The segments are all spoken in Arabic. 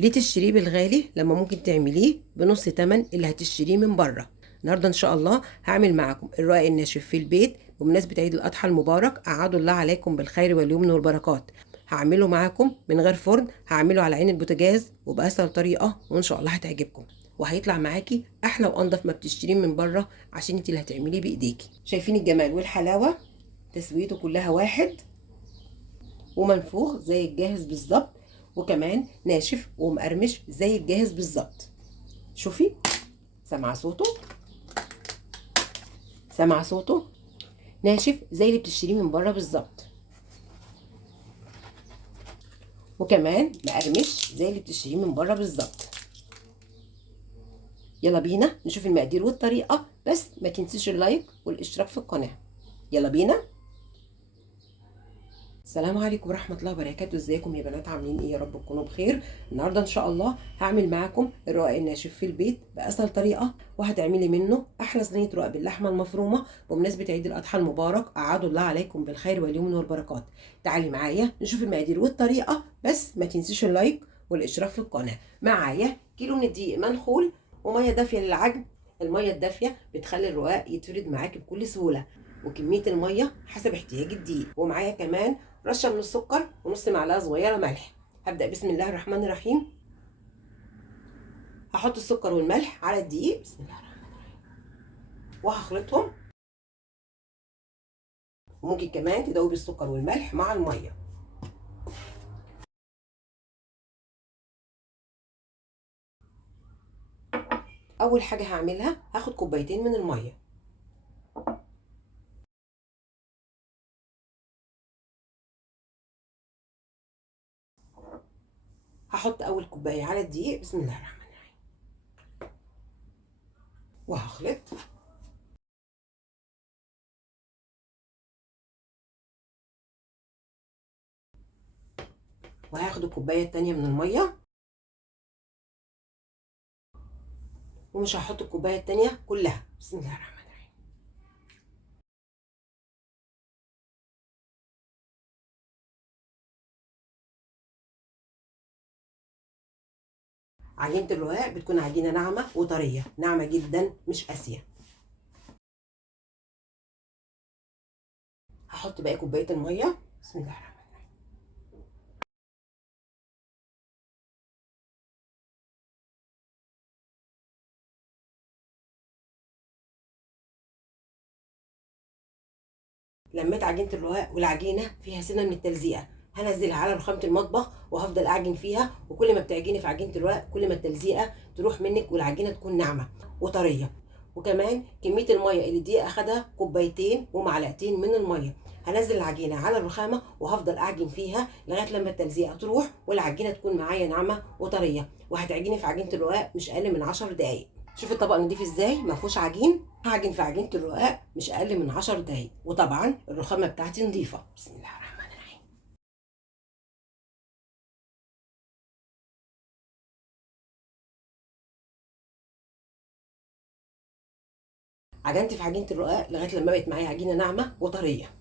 ليه تشتريه بالغالي لما ممكن تعمليه بنص تمن اللي هتشتريه من بره؟ النهارده ان شاء الله هعمل معاكم الرقاق الناشف في البيت بمناسبه عيد الاضحى المبارك. اعاد الله عليكم بالخير واليمن والبركات. هعمله معاكم من غير فرن، هعمله على عين البوتاجاز وبأسهل طريقه، وان شاء الله هتعجبكم وهيطلع معاكي احلى وانضف ما بتشتريه من بره، عشان انت اللي هتعمليه بايديكي. شايفين الجمال والحلاوه؟ تسويته كلها واحد، ومنفوخ زي الجاهز بالظبط، وكمان ناشف ومقرمش زي الجاهز بالظبط. شوفي، سامعه صوته؟ سامعه صوته؟ ناشف زي اللي بتشتريه من بره بالظبط، وكمان مقرمش زي اللي بتشتريه من بره بالظبط. يلا بينا نشوف المقادير والطريقه، بس ما تنسيش اللايك والاشتراك في القناه. يلا بينا. السلام عليكم ورحمة الله وبركاته. ازيكم يا بنات؟ عاملين ايه؟ يا رب تكونوا بخير. النهارده ان شاء الله هعمل معاكم الرقاق الناشف في البيت بأسهل طريقة، وهتعملي منه احلى صينية رقاق باللحمة المفرومة بمناسبة عيد الاضحى المبارك. اعاد الله عليكم بالخير واليمن والبركات. تعالي معايا نشوف المقادير والطريقة، بس ما تنسيش اللايك والاشتراك في القناة. معايا كيلو من الدقيق منخول ومية دافية للعجن. المية الدافية بتخلي الرقاق يتفرد معاكي بكل سهولة، وكمية المية حسب احتياج الدقيق. ومعايا كمان رشه من السكر ونص معلقه صغيره ملح. هبدا بسم الله الرحمن الرحيم. هحط السكر والملح على الدقيق، بسم الله الرحمن الرحيم، وهخلطهم. وممكن كمان تدوبي السكر والملح مع الميه. اول حاجه هعملها هاخد كوبايتين من الميه. هحط اول كوبايه على الدقيق، بسم الله الرحمن الرحيم، وهخلط. وهاخد الكوبايه التانيه من الميه، ومش هحط الكوبايه التانيه كلها، بسم الله الرحمن الرحيم. عجينه الرقاق بتكون عجينه ناعمه وطريه، ناعمه جدا مش قاسيه. هحط باقي كوبايه الميه، بسم الله الرحمن الرحيم. لميت عجينه الرقاق والعجينه فيها سنه من التلزيقه، هنزلها على رخامه المطبخ وهفضل اعجن فيها. وكل ما بتعجني في عجينه الرقاق كل ما التلزيقه تروح منك والعجينه تكون ناعمه وطريه. وكمان كميه الميه اللي دي اخدها كوبايتين ومعلقتين من الميه. هنزل العجينه على الرخامه وهفضل اعجن فيها لغايه لما التلزيقه تروح والعجينه تكون معايا ناعمه وطريه. وهتعجني في عجينه الرقاق مش اقل من 10 دقائق. شوفي الطبق نضيف ازاي ما فيهوش عجين. هعجن في عجينه الرقاق مش اقل من 10 دقايق، وطبعا الرخامه بتاعتي نظيفه، بسم الله الرحمن الرحيم. عجنت في عجينه الرقاق لغايه لما بقت معايا عجينه ناعمه وطريه.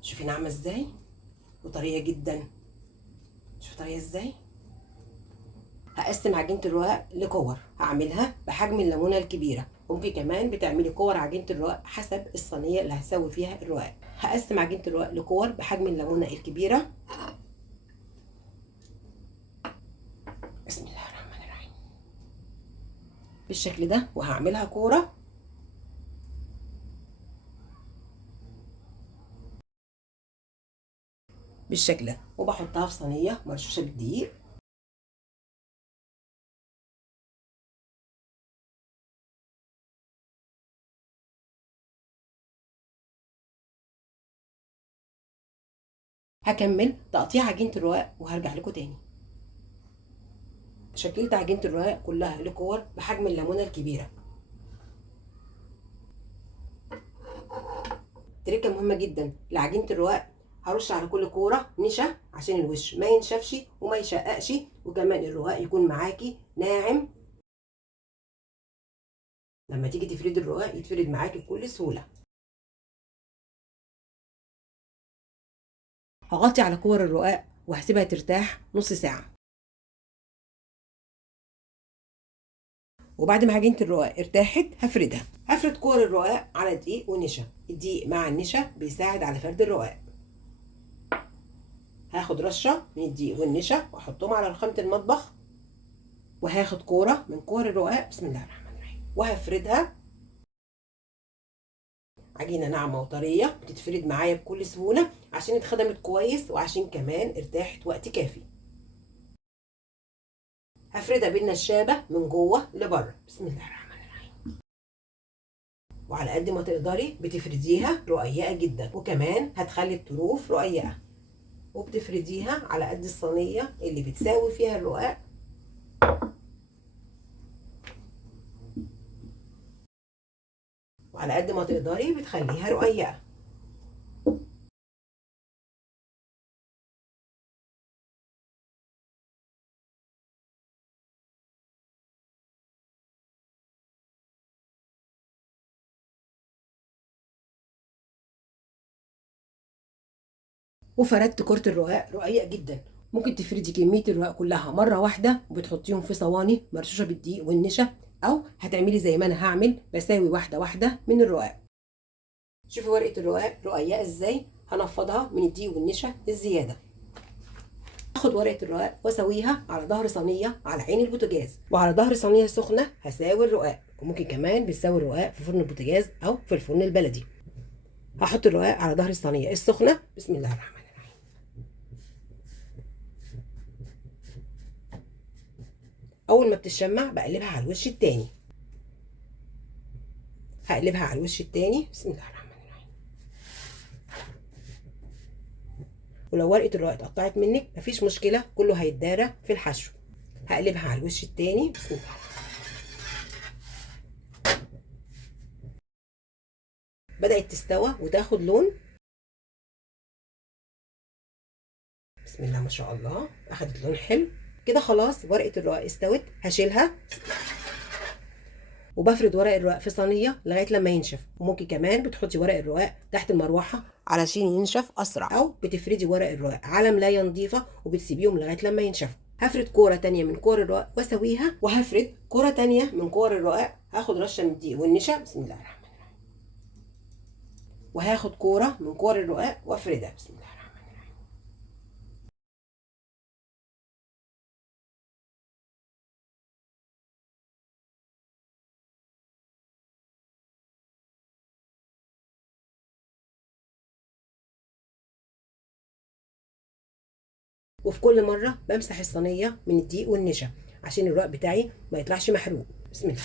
شوفي ناعمه ازاي وطريه جدا. شوفي طريه ازاي. هقسم عجينه الرقاق لكور، هعملها بحجم الليمونه الكبيره. ممكن كمان بتعملي كور عجينه الرقاق حسب الصينيه اللي هتسوي فيها الرقاق. هقسم عجينه الرقاق لكور بحجم الليمونه الكبيره، بسم الله الرحمن الرحيم، بالشكل ده. وهعملها كوره بالشكل ده، وبحطها في صينيه مرشوشه بالدقيق. هكمل تقطيع عجينه الرقاق وهرجع لكم تاني. شكلت عجينه الرقاق كلها لكور بحجم الليمونه الكبيره. تركه مهمه جدا لعجينه الرقاق، هرش على كل كوره نشا عشان الوش ما ينشفش وما يشققش، وكمان الرقاق يكون معاكي ناعم. لما تيجي تفردي الرقاق يتفرد معاكي بكل سهوله. هغطي على كور الرقاق وهسيبها ترتاح نص ساعه. وبعد ما عجينه الرقاق ارتاحت هفردها. هفرد كور الرقاق على دقيق ونشا. الدقيق مع النشا بيساعد على فرد الرقاق. هاخد رشه من الدقيق والنشا واحطهم على رخامه المطبخ، وهاخد كوره من كور الرقاق بسم الله الرحمن الرحيم وهفردها. عجينه ناعمه وطريه بتتفرد معايا بكل سهوله عشان اتخدمت كويس وعشان كمان ارتاحت وقت كافي. هفردها بالنشابه من جوه لبره بسم الله الرحمن الرحيم. وعلى قد ما تقدري بتفرديها رقيقه جدا، وكمان هتخلي الطروف رقيقه، وبتفرديها على قد الصينيه اللي بتساوي فيها الرقاق. وعلى قد ما تقدري بتخليها رقيقه. وفردت كرة الرقاق رقيق جدا. ممكن تفردي كمية الرقاق كلها مرة واحدة وبتحطيهم في صواني مرشوشة بالدقيق والنشا، أو هتعملي زي ما أنا هعمل بساوي واحدة واحدة من الرقاق. شوفي ورقة الرقاق رقيقة ازاي. هنفضها من الدقيق والنشا الزيادة. هاخد ورقة الرقاق واسويها على ظهر صينية على عين البوتاجاز، وعلى ظهر صينية سخنة هساوي الرقاق. وممكن كمان بتساوي الرقاق في فرن البوتاجاز أو في الفرن البلدي. هحط الرقاق على ظهر الصينية السخنة بسم الله الرحمن الرحيم. اول ما بتشمع بقلبها على الوش التاني. هقلبها على الوش التاني بسم الله الرحمن الرحيم. ولو ورقه الرقاق اتقطعت منك مفيش مشكله، كله هيتدارى في الحشو. هقلبها على الوش التاني بسم الله. بدات تستوى وتاخد لون بسم الله ما شاء الله، اخدت لون حلو كده. خلاص ورقه الرقاق استوت. هشيلها وبفرد ورق الرقاق في صينيه لغايه لما ينشف. وممكن كمان بتحطي ورق الرقاق تحت المروحه علشان ينشف اسرع، او بتفردي ورق الرقاق على ملايه نظيفه وبتسيبيهم لغايه لما ينشفوا. هفرد كوره تانية من كور الرقاق واسويها، وهفرد كوره تانية من كور الرقاق. هاخد رشه من الدقيق والنشا بسم الله الرحمن الرحيم، وهاخد كوره من كور الرقاق وافردها بسم الله الرحمن الرحيم. وفي كل مره بمسح الصينيه من الدقيق والنشا عشان الرقاق بتاعي ما يطلعش محروق بسم الله.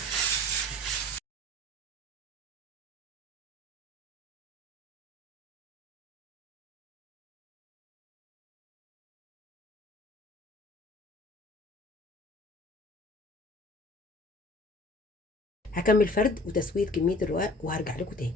هكمل فرد وتسويه كميه الرقاق وهرجع لكم تاني.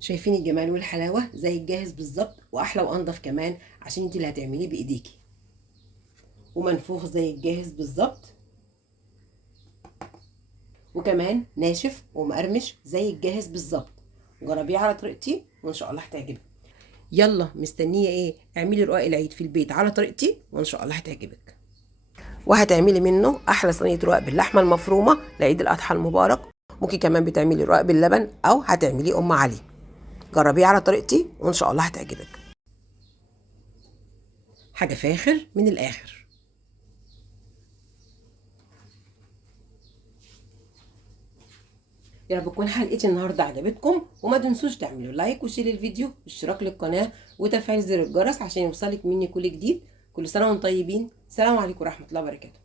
شايفين الجمال والحلاوه زي الجاهز بالظبط، واحلى وانضف كمان عشان انت اللي هتعمليه بايديكي. ومنفوخ زي الجاهز بالظبط، وكمان ناشف ومقرمش زي الجاهز بالظبط. جربيه على طريقتي وان شاء الله هتعجبك. يلا مستنيه ايه؟ اعملي رقاق العيد في البيت على طريقتي وان شاء الله هتعجبك. وهتعملي منه احلى صينيه رقاق باللحمه المفرومه لعيد الاضحى المبارك. ممكن كمان بتعملي رقاق باللبن او هتعمليه ام علي. جربيه على طريقتي وان شاء الله هتعجبك. حاجه فاخر من الاخر. يا رب تكون حلقتي النهارده عجبتكم، وما تنسوش تعملوا لايك وشير الفيديو واشتراك للقناه وتفعيل زر الجرس عشان يوصلك مني كل جديد. كل سنه وانتم طيبين. السلام عليكم ورحمه الله وبركاته.